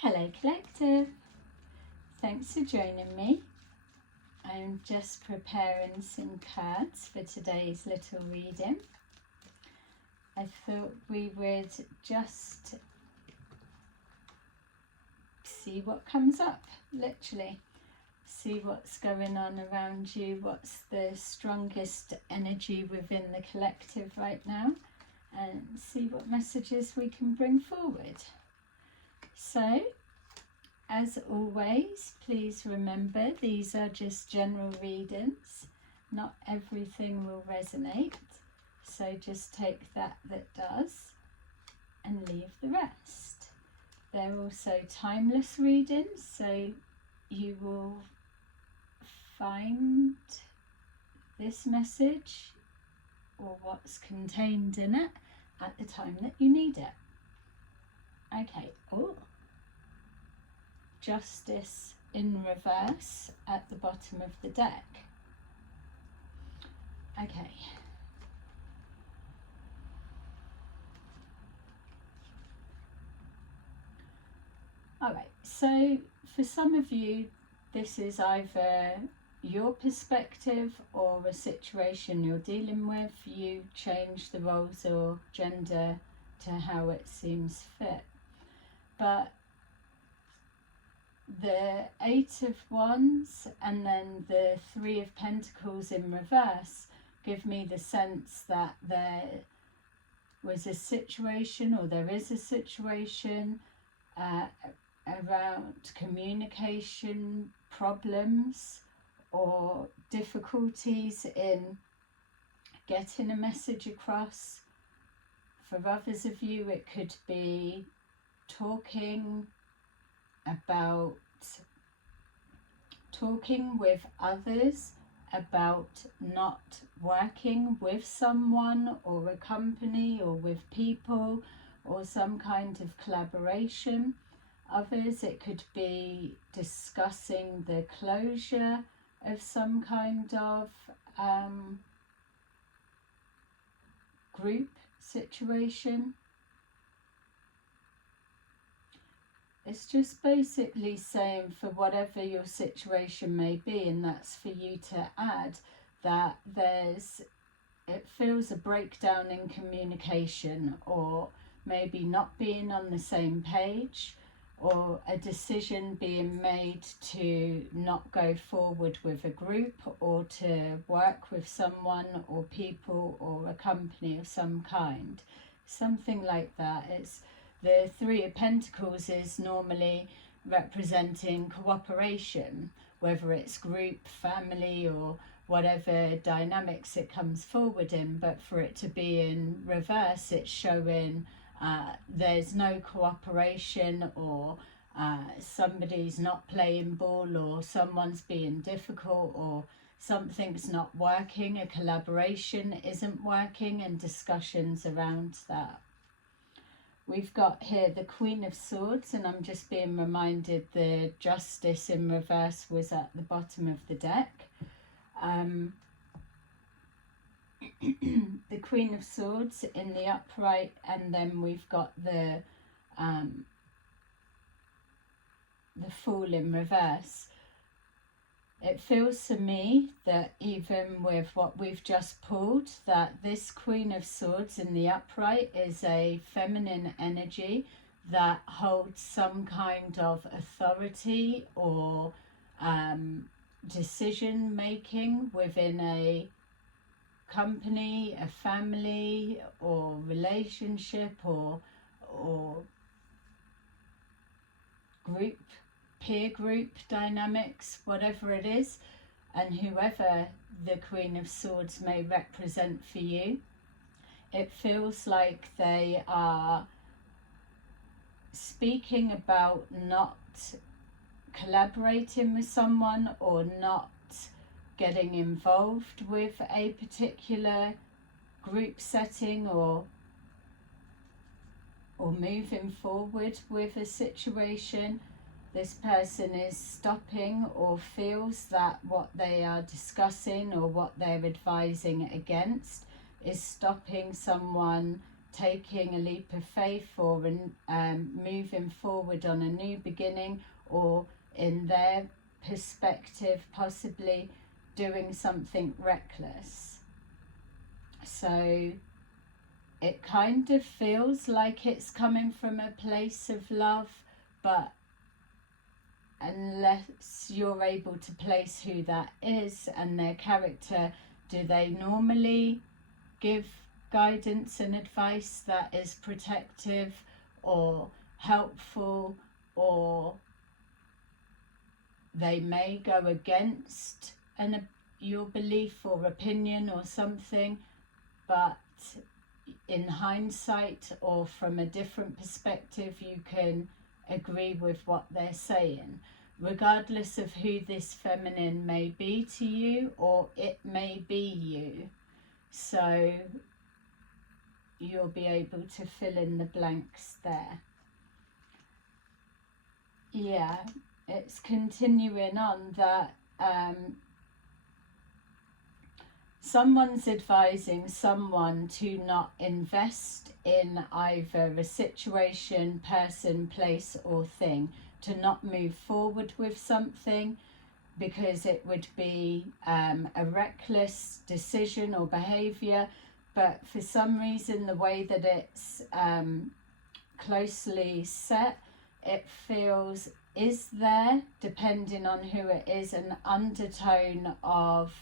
Hello Collective, thanks for joining me. I'm just preparing some cards for today's little reading. I thought we would just see what comes up, literally. See what's going on around you, what's the strongest energy within the collective right now, and see what messages we can bring forward. So, as always, please remember these are just general readings. Not everything will resonate, so just take that does and leave the rest. They're also timeless readings, so you will find this message or what's contained in it at the time that you need it. Okay, Justice in reverse at the bottom of the deck. Okay. Alright, so for some of you, this is either your perspective or a situation you're dealing with. You change the roles or gender to how it seems fit. But the Eight of Wands and then the Three of Pentacles in reverse give me the sense that there was a situation, or there is a situation around communication problems or difficulties in getting a message across. For others of you, it could be talking with others about not working with someone or a company or with people or some kind of collaboration. Others, it could be discussing the closure of some kind of group situation. It's just basically saying, for whatever your situation may be, and that's for you to add, that it feels a breakdown in communication, or maybe not being on the same page, or a decision being made to not go forward with a group or to work with someone or people or a company of some kind. Something like that. It's the Three of Pentacles is normally representing cooperation, whether it's group, family, or whatever dynamics it comes forward in. But for it to be in reverse, it's showing there's no cooperation, or somebody's not playing ball, or someone's being difficult, or something's not working, a collaboration isn't working, and discussions around that. We've got here the Queen of Swords, and I'm just being reminded the Justice in reverse was at the bottom of the deck. The Queen of Swords in the upright, and then we've got the Fool in reverse. It feels to me that even with what we've just pulled, that this Queen of Swords in the upright is a feminine energy that holds some kind of authority or decision making within a company, a family, or relationship, or group, peer group dynamics, whatever it is. And whoever the Queen of Swords may represent for you, it feels like they are speaking about not collaborating with someone, or not getting involved with a particular group setting, or moving forward with a situation. This person is stopping, or feels that what they are discussing or what they're advising against is stopping someone taking a leap of faith, or moving forward on a new beginning, or in their perspective possibly doing something reckless. So it kind of feels like it's coming from a place of love, but unless you're able to place who that is and their character, do they normally give guidance and advice that is protective or helpful, or they may go against your belief or opinion or something, but in hindsight or from a different perspective you can agree with what they're saying, regardless of who this feminine may be to you, or it may be you. So you'll be able to fill in the blanks there. Yeah, it's continuing on that someone's advising someone to not invest in either a situation, person, place or thing, to not move forward with something because it would be a reckless decision or behaviour, but for some reason the way that it's closely set, it feels is there, depending on who it is, an undertone of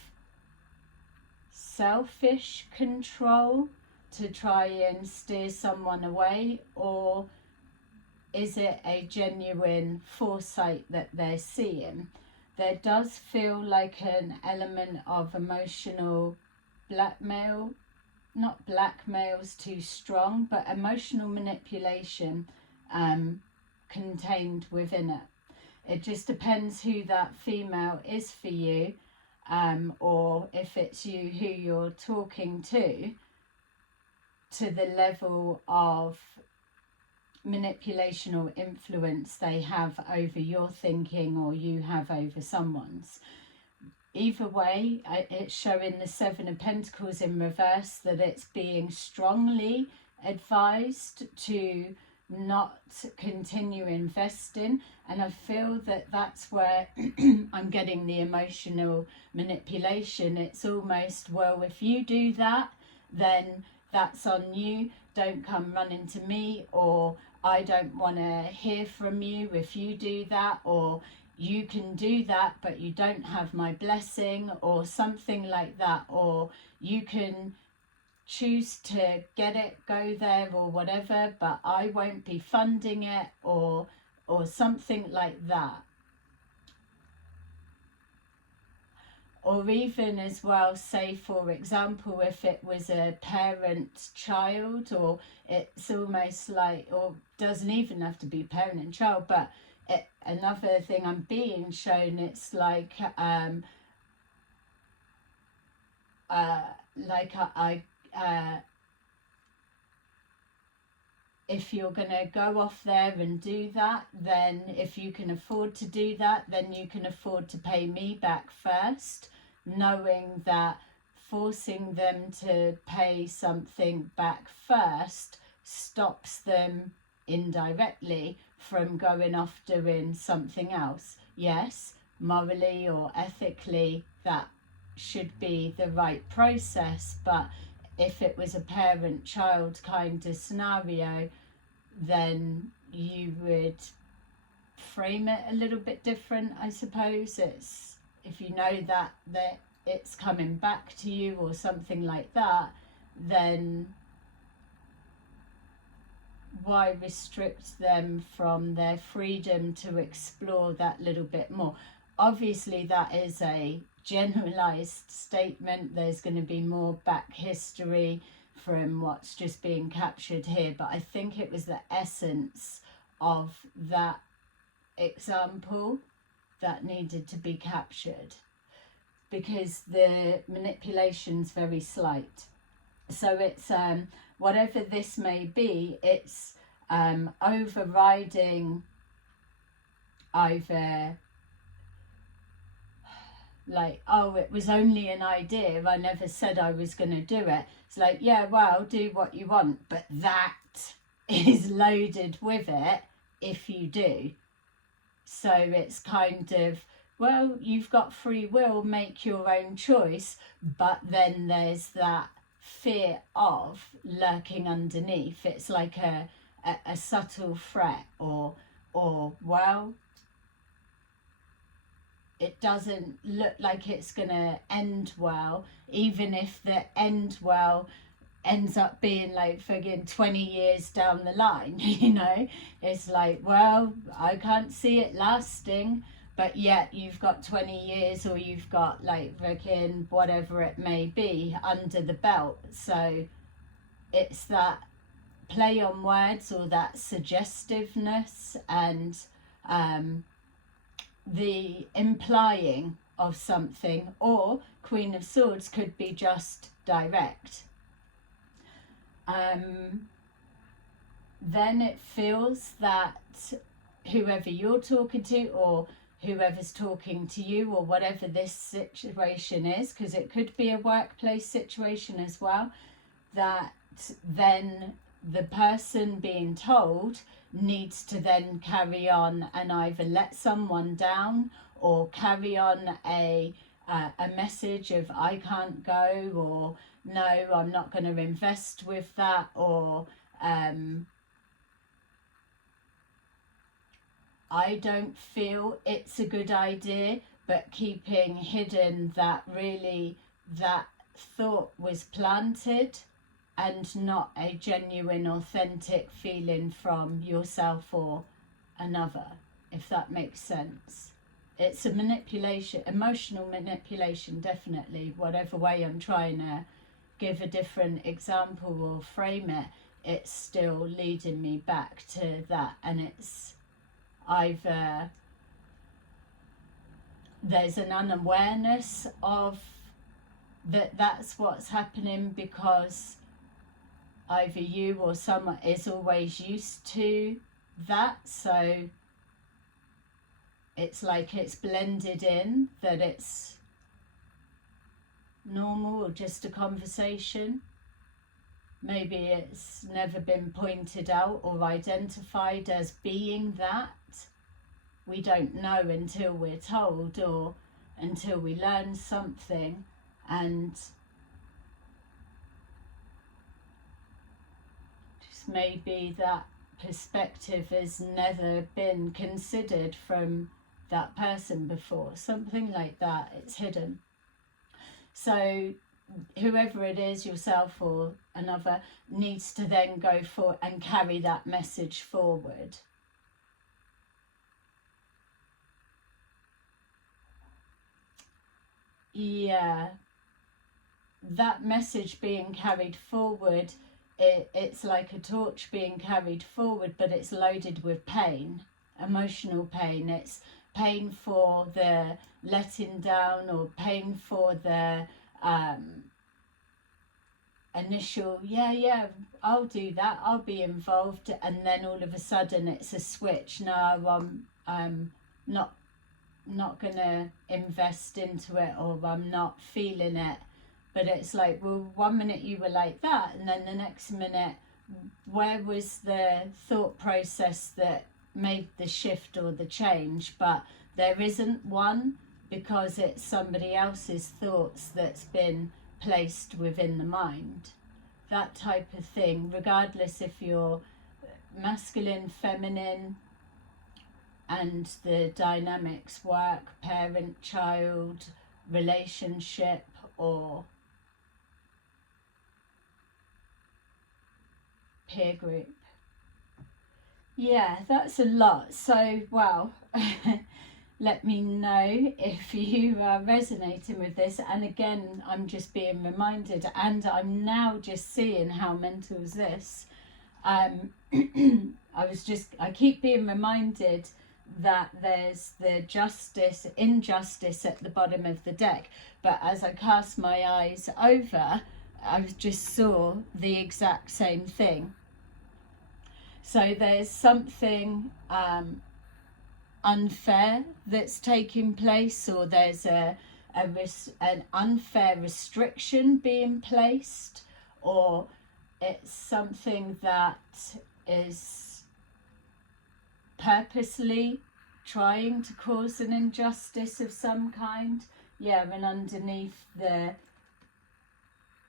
selfish control to try and steer someone away, or is it a genuine foresight that they're seeing? There does feel like an element of emotional blackmail, not blackmail's too strong, but emotional manipulation contained within it. It just depends who that female is for you, or if it's you who you're talking to the level of manipulation or influence they have over your thinking or you have over someone's. Either way, it's showing the Seven of Pentacles in reverse, that it's being strongly advised to not continue investing, and I feel that that's where I'm getting the emotional manipulation. It's almost, well, if you do that, then that's on you, don't come running to me, or I don't want to hear from you if you do that, or you can do that but you don't have my blessing, or something like that, or you can choose to get it, go there or whatever, but I won't be funding it, or something like that. Or even as well, say for example, if it was a parent-child, or it's almost like, or doesn't even have to be parent and child, but another thing I'm being shown, it's like if you're going to go off there and do that, then if you can afford to do that, then you can afford to pay me back first, knowing that forcing them to pay something back first stops them indirectly from going off doing something else. Yes, morally or ethically that should be the right process, but if it was a parent-child kind of scenario, then you would frame it a little bit different, I suppose. It's, if you know that it's coming back to you or something like that, then why restrict them from their freedom to explore that little bit more? Obviously that is a generalized statement. There's going to be more back history from what's just being captured here, but I think it was the essence of that example that needed to be captured, because the manipulation's very slight. So it's whatever this may be, it's overriding either like, oh, it was only an idea, I never said I was going to do it. It's like, yeah, well, do what you want, but that is loaded with it if you do. So it's kind of, well, you've got free will, make your own choice, but then there's that fear of lurking underneath. It's like a subtle threat, or well, it doesn't look like it's gonna end well, even if the end well ends up being like friggin' 20 years down the line. You know, it's like, well, I can't see it lasting, but yet you've got 20 years, or you've got like friggin' whatever it may be under the belt. So it's that play on words, or that suggestiveness, and the implying of something. Or Queen of Swords could be just direct. Then it feels that whoever you're talking to, or whoever's talking to you, or whatever this situation is, because it could be a workplace situation as well, that then the person being told needs to then carry on and either let someone down, or carry on a message of I can't go, or no, I'm not going to invest with that, or I don't feel it's a good idea, but keeping hidden that really that thought was planted, and not a genuine, authentic feeling from yourself or another, if that makes sense. It's a manipulation, emotional manipulation, definitely. Whatever way I'm trying to give a different example or frame it, it's still leading me back to that. And it's either there's an unawareness of that's what's happening, because either you or someone is always used to that, so it's like it's blended in, that it's normal or just a conversation. Maybe it's never been pointed out or identified as being that. We don't know until we're told, or until we learn something. And just maybe that perspective has never been considered from that person before, something like that. It's hidden. So whoever it is, yourself or another, needs to then go for and carry that message forward. Yeah, that message being carried forward, it's like a torch being carried forward, but it's loaded with pain, emotional pain. It's pain for the letting down, or pain for the initial, yeah, I'll do that, I'll be involved, and then all of a sudden it's a switch. No, I'm not gonna invest into it, or I'm not feeling it. But it's like, well, 1 minute you were like that, and then the next minute, where was the thought process that made the shift or the change? But there isn't one, because it's somebody else's thoughts that's been placed within the mind. That type of thing, regardless if you're masculine, feminine, and the dynamics work, parent, child, relationship, or peer group. Yeah, that's a lot. So, well, let me know if you are resonating with this. And again, I'm just being reminded, and I'm now just seeing how mental is this. I keep being reminded that there's the injustice at the bottom of the deck. But as I cast my eyes over, I just saw the exact same thing. So there's something unfair that's taking place, or there's a an unfair restriction being placed, or it's something that is purposely trying to cause an injustice of some kind. Yeah, and underneath the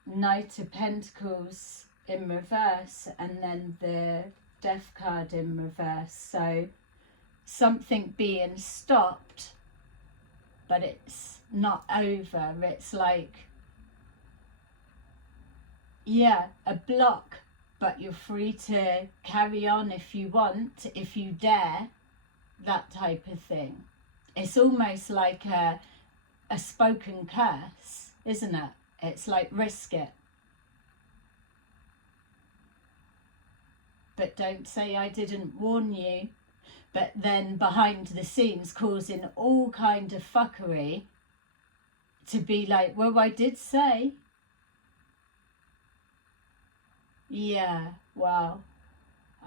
Knight of Pentacles in reverse, and then the Death card in reverse. So something being stopped, but it's not over. It's like, yeah, a block, but you're free to carry on if you want, if you dare, that type of thing. It's almost like a spoken curse, isn't it? It's like, risk it, but don't say I didn't warn you. But then behind the scenes causing all kind of fuckery to be like, well, I did say. Yeah, wow.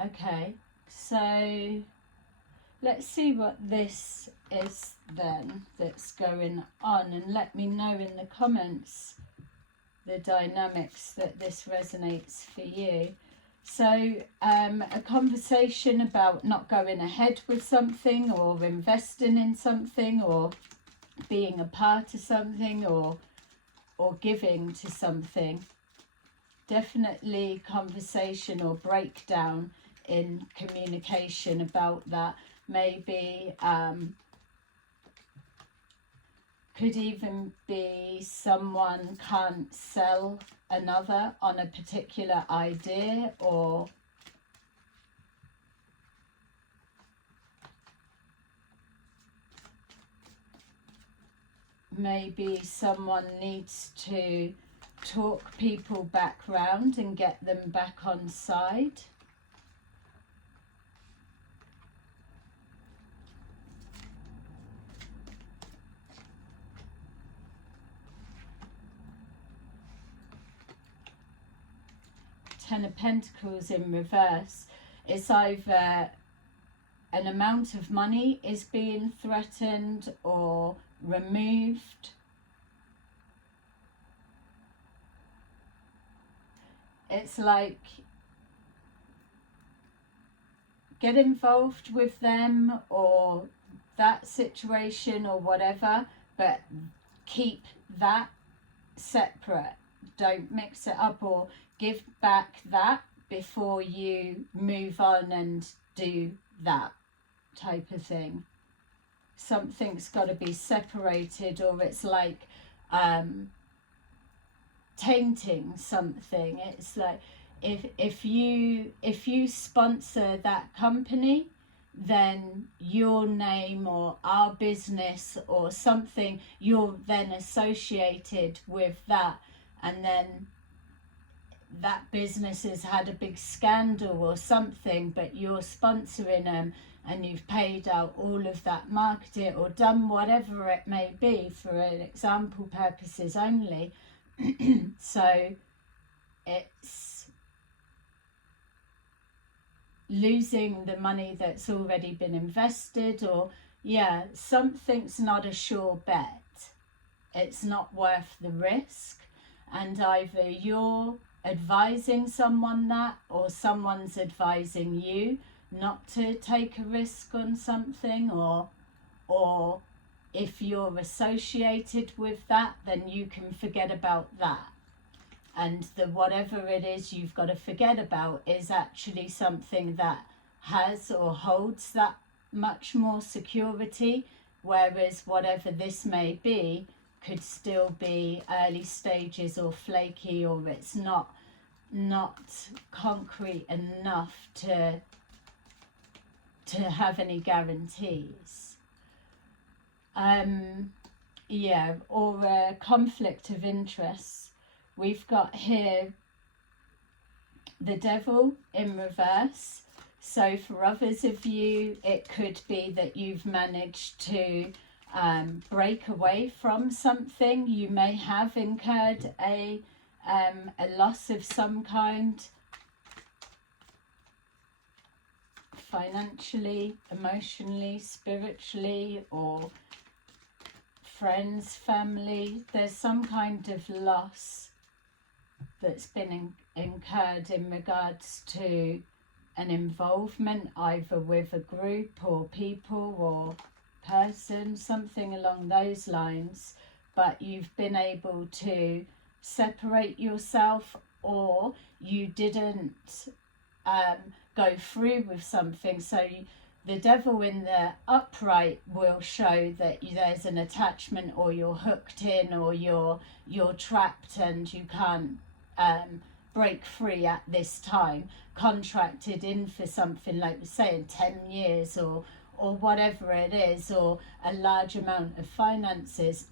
Okay, so let's see what this is then that's going on, and let me know in the comments the dynamics that this resonates for you. So a conversation about not going ahead with something, or investing in something, or being a part of something, or giving to something. Definitely conversation or breakdown in communication about that. Maybe could even be someone can't sell another on a particular idea, or maybe someone needs to talk people back round and get them back on side. Ten of Pentacles in reverse. It's either an amount of money is being threatened or removed. It's like, get involved with them or that situation or whatever, but keep that separate. Don't mix it up, or give back that before you move on and do that type of thing. Something's got to be separated, or it's like tainting something. It's like, if you sponsor that company, then your name or our business or something, you're then associated with that, and then that business has had a big scandal or something, but you're sponsoring them and you've paid out all of that marketing or done whatever it may be for an example purposes only. So it's losing the money that's already been invested, or yeah, something's not a sure bet. It's not worth the risk, and either you're advising someone that, or someone's advising you not to take a risk on something, or if you're associated with that, then you can forget about that, and the whatever it is you've got to forget about is actually something that has or holds that much more security, whereas whatever this may be could still be early stages or flaky, or it's not concrete enough to have any guarantees. Yeah, or a conflict of interest. We've got here the Devil in reverse. So for others of you, it could be that you've managed to break away from something. You may have incurred a loss of some kind, financially, emotionally, spiritually, or friends, family. There's some kind of loss that's been incurred in regards to an involvement either with a group or people or person, something along those lines, but you've been able to separate yourself, or you didn't go through with something. So the devil in the upright will show that there's an attachment, or you're hooked in, or you're trapped and you can't break free at this time, contracted in for something, like we're saying 10 years or whatever it is, or a large amount of finances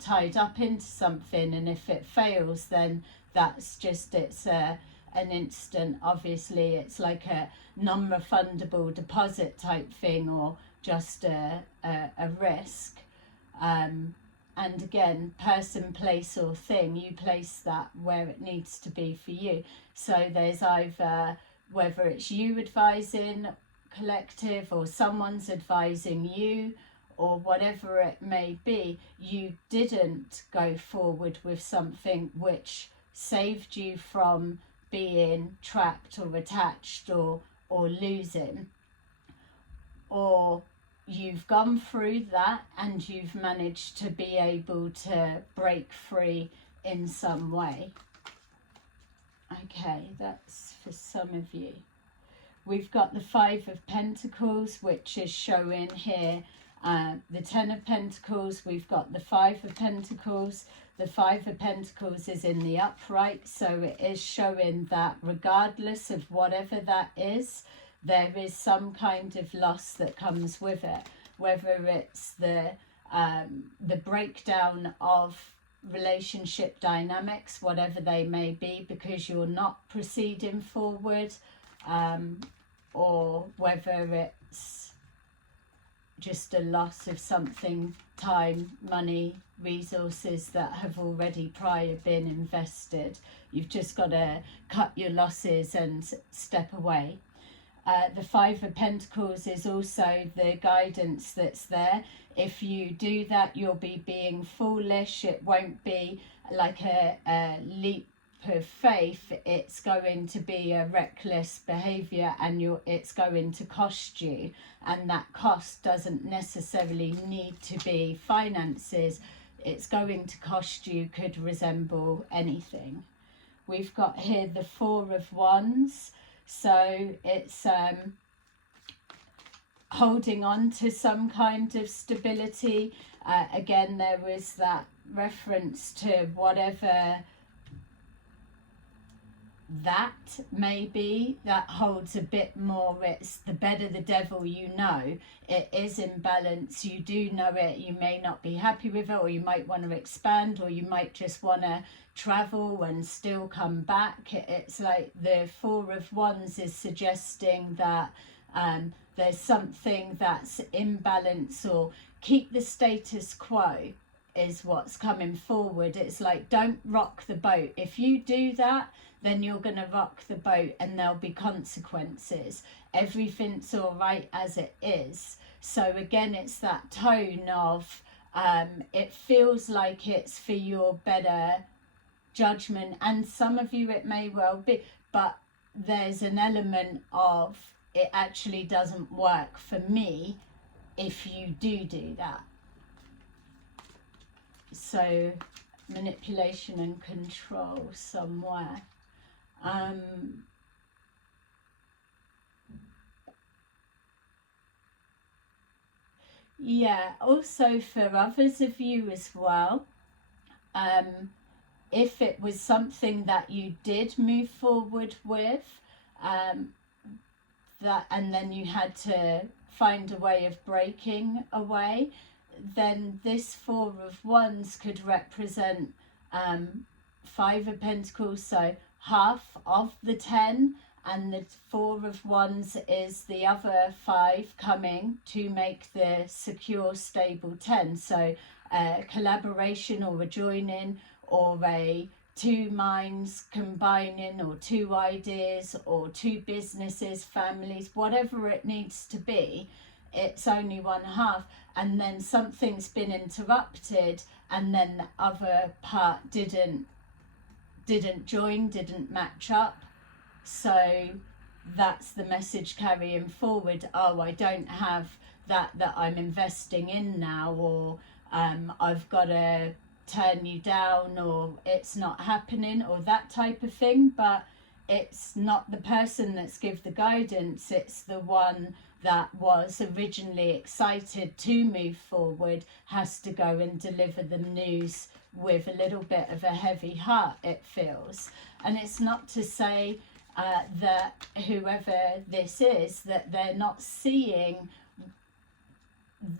tied up into something, and if it fails, then that's just, it's an instant, obviously it's like a non-refundable deposit type thing, or just a risk. And again, person, place or thing, you place that where it needs to be for you. So there's either, whether it's you advising collective or someone's advising you, or whatever it may be, you didn't go forward with something which saved you from being trapped or attached or losing, or you've gone through that and you've managed to be able to break free in some way. Okay, that's for some of you. We've got the Five of Pentacles, which is showing here the Ten of Pentacles. We've got the Five of Pentacles. The Five of Pentacles is in the upright, so it is showing that regardless of whatever that is, there is some kind of loss that comes with it, whether it's the breakdown of relationship dynamics, whatever they may be, because you're not proceeding forward, or whether it's just a loss of something, time, money, resources that have already prior been invested. You've just got to cut your losses and step away. The Five of Pentacles is also the guidance that's there. If you do that, you'll be being foolish. It won't be like a leap of faith. It's going to be a reckless behavior, and it's going to cost you, and that cost doesn't necessarily need to be finances. It's going to cost you, could resemble anything. We've got here the Four of Wands, so it's holding on to some kind of stability. Again, there was that reference to whatever that may be, that holds a bit more. It's the better the devil you know. It is in balance. You do know it. You may not be happy with it, or you might want to expand, or you might just want to travel and still come back. It's like the Four of Wands is suggesting that there's something that's in balance, or keep the status quo is what's coming forward. It's like, don't rock the boat. If you do that, then you're going to rock the boat and there'll be consequences. Everything's all right as it is. So again, it's that tone of it feels like it's for your better judgment, and some of you it may well be, but there's an element of it actually doesn't work for me if you do that. So manipulation and control somewhere. Yeah, also for others of you as well, if it was something that you did move forward with, that, and then you had to find a way of breaking away, then this Four of Wands could represent Five of Pentacles, so half of the 10, and the Four of Wands is the other 5 coming to make the secure, stable 10. So collaboration, or a joining, or a two minds combining, or two ideas, or two businesses, families, whatever it needs to be. it's only one half, and then something's been interrupted, and then the other part didn't join, didn't match up. So that's the message carrying forward. Oh, I don't have that I'm investing in now, or I've got to turn you down, or it's not happening, or that type of thing. But it's not the person that's give the guidance, it's the one that was originally excited to move forward, has to go and deliver the news with a little bit of a heavy heart, it feels. And it's not to say that whoever this is, that they're not seeing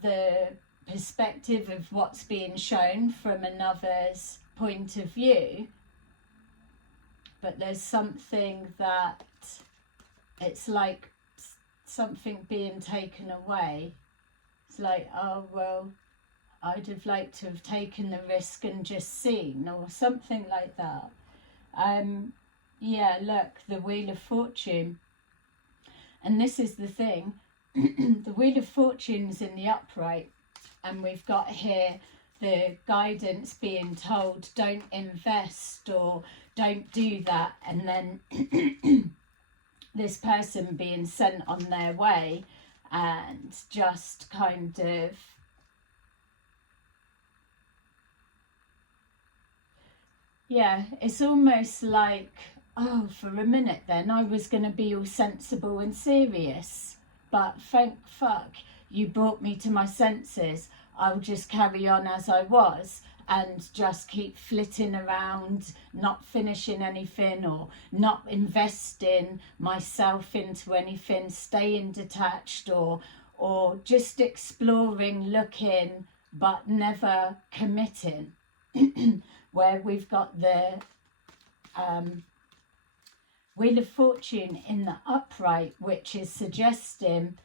the perspective of what's being shown from another's point of view, but there's something that it's like something being taken away. It's like, oh well, I'd have liked to have taken the risk and just seen, or something like that. Yeah, look, the Wheel of Fortune. And this is the thing. The Wheel of Fortune's in the upright, and we've got here the guidance being told, don't invest or don't do that, and then this person being sent on their way and just kind of it's almost like, oh, for a minute then I was going to be all sensible and serious, but thank fuck you brought me to my senses. I'll just carry on as I was and just keep flitting around, not finishing anything or not investing myself into anything, staying detached or just exploring, looking, but never committing. Where we've got the Wheel of Fortune in the upright, which is suggesting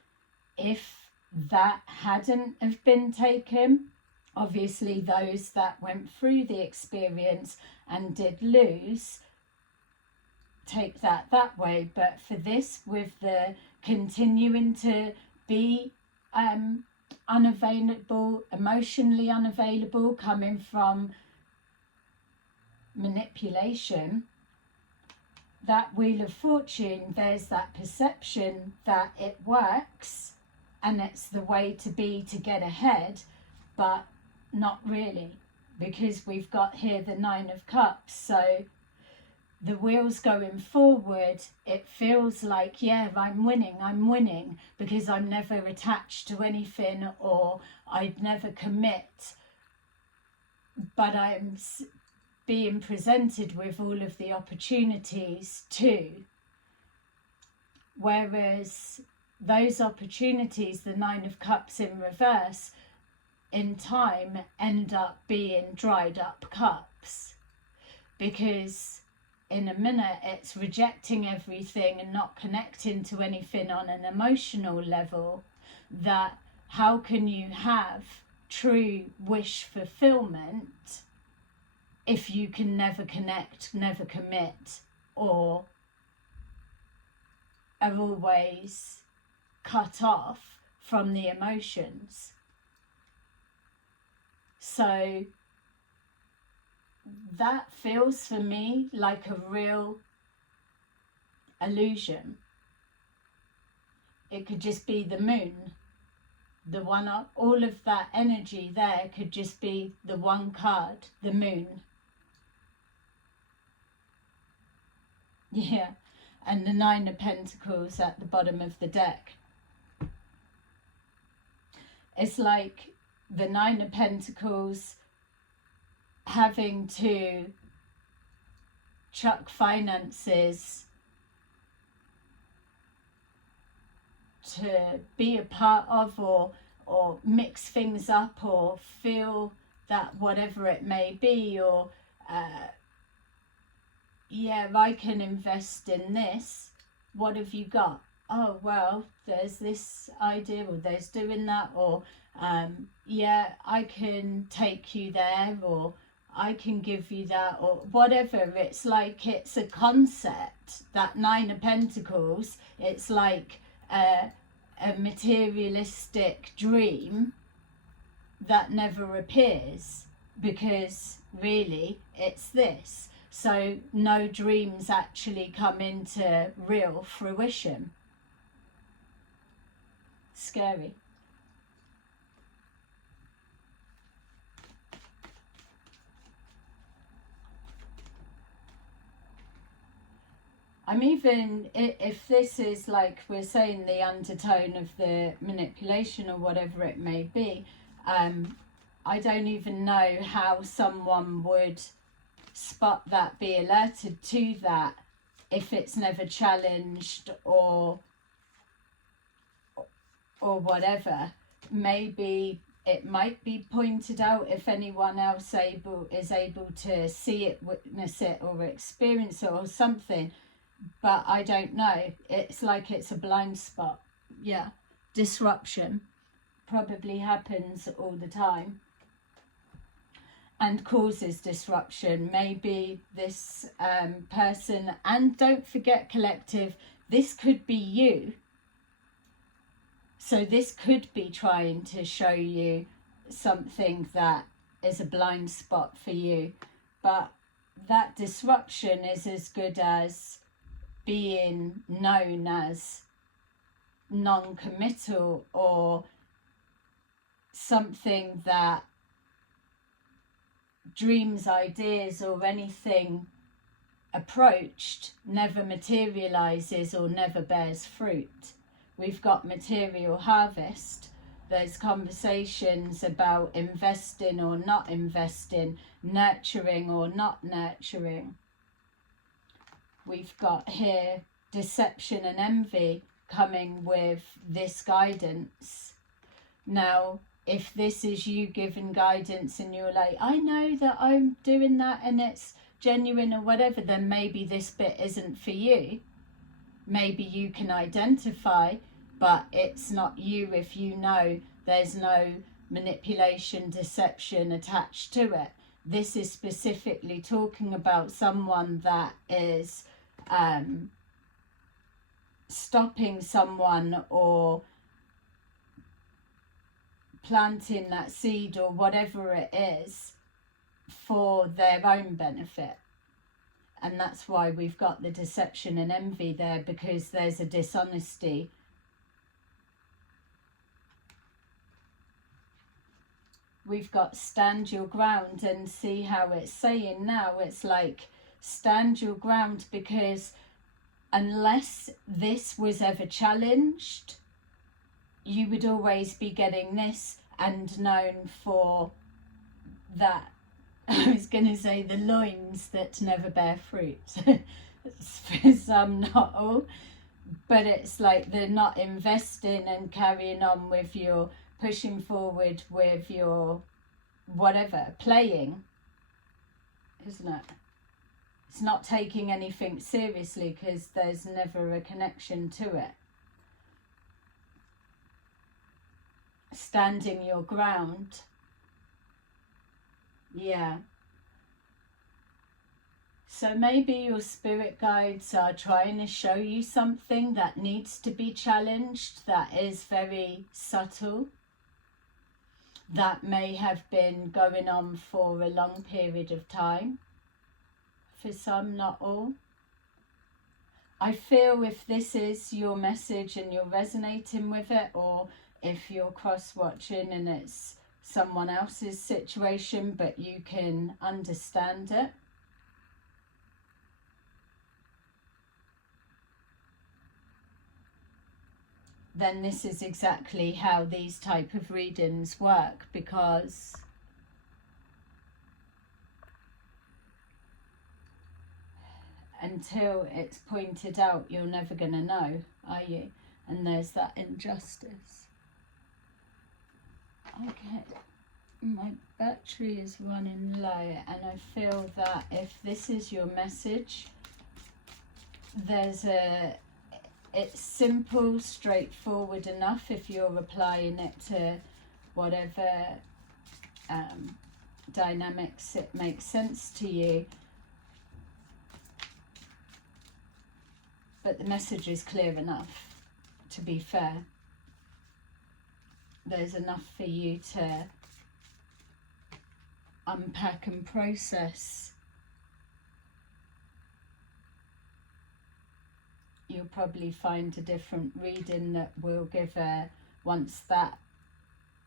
if that hadn't have been taken, obviously those that went through the experience and did lose, take that way. But for this, with the continuing to be unavailable, emotionally unavailable, coming from manipulation, that Wheel of Fortune, there's that perception that it works and it's the way to be to get ahead, but not really, because we've got here the Nine of Cups. So the wheel's going forward, it feels like, yeah, I'm winning because I'm never attached to anything, or I'd never commit, but I'm being presented with all of the opportunities too. Whereas those opportunities, the Nine of Cups in reverse, in time end up being dried up cups, because in a minute it's rejecting everything and not connecting to anything on an emotional level. That how can you have true wish fulfillment if you can never connect, never commit, or are always cut off from the emotions? So that feels for me like a real illusion. It could just be the moon, the one up, all of that energy there could just be the one card, the moon. Yeah, and the Nine of Pentacles at the bottom of the deck. It's like the Nine of Pentacles having to chuck finances to be a part of, or mix things up, or feel that whatever it may be, or yeah, I can invest in this. What have you got? Oh, well, there's this idea, or there's doing that, or yeah, I can take you there, or I can give you that, or whatever. It's like it's a concept, that Nine of Pentacles. It's like a materialistic dream that never appears, because really it's this. So no dreams actually come into real fruition. Scary. I'm even, if this is like we're saying the undertone of the manipulation or whatever it may be, I don't even know how someone would spot that, be alerted to that, if it's never challenged or whatever. Maybe it might be pointed out if anyone else is able to see it, witness it, or experience it or something. But I don't know. It's like it's a blind spot. Yeah. Disruption probably happens all the time and causes disruption. Maybe this person, and don't forget, collective, this could be you. So this could be trying to show you something that is a blind spot for you. But that disruption is as good as being known as non-committal, or something that dreams, ideas, or anything approached never materializes or never bears fruit. We've got material harvest. There's conversations about investing or not investing, nurturing or not nurturing. We've got here deception and envy coming with this guidance. Now, if this is you giving guidance and you're like, I know that I'm doing that and it's genuine or whatever, then maybe this bit isn't for you. Maybe you can identify, but it's not you if you know there's no manipulation, deception attached to it. This is specifically talking about someone that is stopping someone or planting that seed or whatever it is for their own benefit. And that's why we've got the deception and envy there, because there's a dishonesty. We've got stand your ground, and see how it's saying now. It's like stand your ground, because unless this was ever challenged, you would always be getting this and known for that. I was going to say the loins that never bear fruit. For some, not all. But it's like they're not investing and carrying on with your pushing forward with your whatever, playing, isn't it? It's not taking anything seriously because there's never a connection to it. Standing your ground. Yeah. So maybe your spirit guides are trying to show you something that needs to be challenged, that is very subtle, that may have been going on for a long period of time. For some, not all. I feel if this is your message and you're resonating with it, or if you're cross-watching and it's someone else's situation but you can understand it, then this is exactly how these type of readings work, because until it's pointed out, you're never going to know, are you? And there's that injustice. Okay, my battery is running low, and I feel that if this is your message, it's simple, straightforward enough if you're applying it to whatever dynamics it makes sense to you. But the message is clear enough, to be fair. there's enough for you to unpack and process. You'll probably find a different reading that will give once that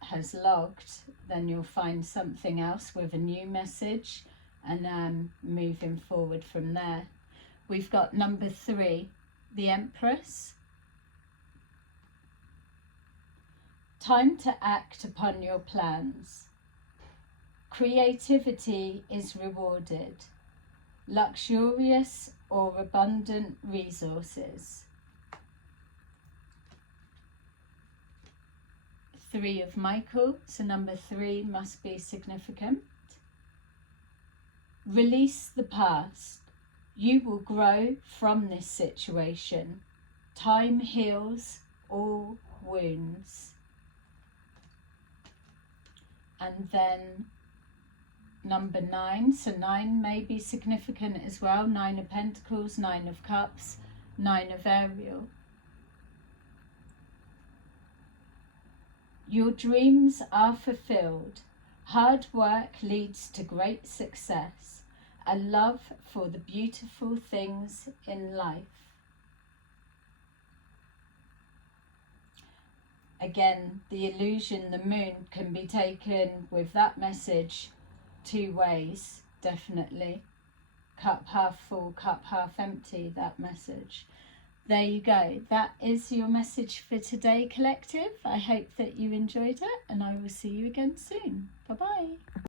has logged, then you'll find something else with a new message, and moving forward from there. We've got number 3, the Empress. Time to act upon your plans. Creativity is rewarded. Luxurious or abundant resources. 3 of Michael, so number 3 must be significant. Release the past. You will grow from this situation. Time heals all wounds. And then number 9, so 9 may be significant as well. 9 of Pentacles, 9 of Cups, 9 of Ariel. Your dreams are fulfilled. Hard work leads to great success. A love for the beautiful things in life. Again, the illusion, the moon, can be taken with that message 2 ways, definitely. Cup half full, cup half empty, that message. There you go. That is your message for today, collective. I hope that you enjoyed it, and I will see you again soon. Bye-bye.